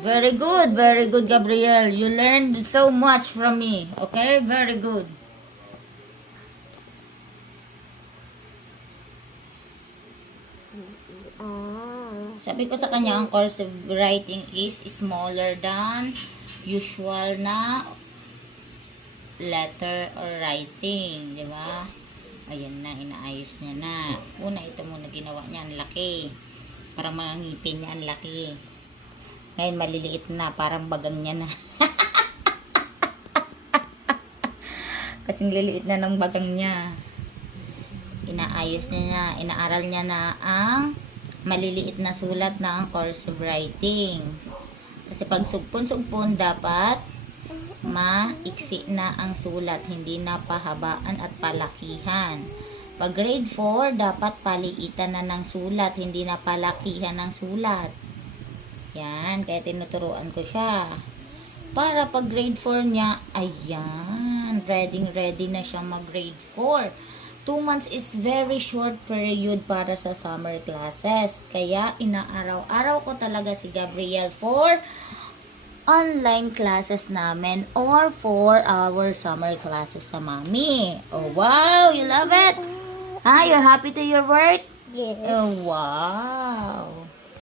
Very good, Gabriel. You learned so much from me. Okay? Very good. Sabi ko sa kanya, ang cursive writing is smaller than usual na letter or writing. Di ba? Ayan na, inaayos niya na. Una, ito muna ginawa niya. Ang laki. Parang mga ngipin niya, ang laki. Ngayon, maliliit na. Parang bagang niya na. Kasing liliit na ng bagang niya. Inaayos niya, inaaral niya na ang maliliit na sulat na ang cursive writing. Kasi pag sugpon-sugpon, dapat maiksi na ang sulat, hindi na pahabaan at palakihan. Pag grade 4, dapat paliitan na ng sulat, hindi na palakihan ng sulat. Yan, kaya tinuturuan ko siya. Para pag grade 4 niya, ayan, ready na siya mag grade 4. 2 months is very short period para sa summer classes. Kaya inaaraw-araw ko talaga si Gabriel for online classes namin or for our summer classes sa mami. Oh, wow! You love it? You're happy to your work? Yes. Oh, wow!